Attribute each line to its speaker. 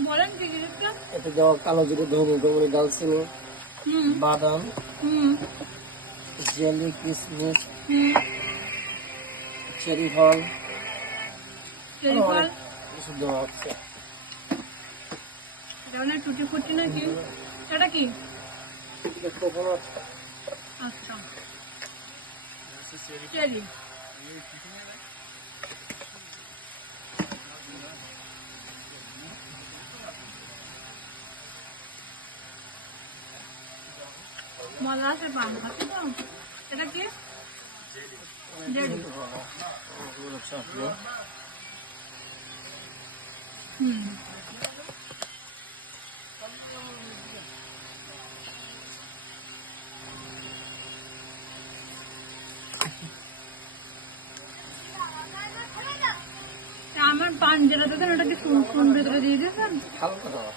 Speaker 1: বলেন কি জিনিসটা?
Speaker 2: এতে দেওয়া কালো জিরে ধনে ডুমুরি দালচিনি বাদাম
Speaker 1: হুম।
Speaker 2: জেলি কিশমিশ চেরি ফল।
Speaker 1: চেরি ফল?
Speaker 2: কিছু দেওয়া হচ্ছে
Speaker 1: এটা মানে টুটি ফুটি নাকি? এটা কি?
Speaker 2: এটা
Speaker 1: আচ্ছা। চেরি। মজা আছে পান খাচ্ছি তো এটা কি জেলি হুম আমার পান যেটা দেখেন ওটা কি কোন ভিতরে দিয়ে দিয়েছেন
Speaker 2: হালকা দেওয়া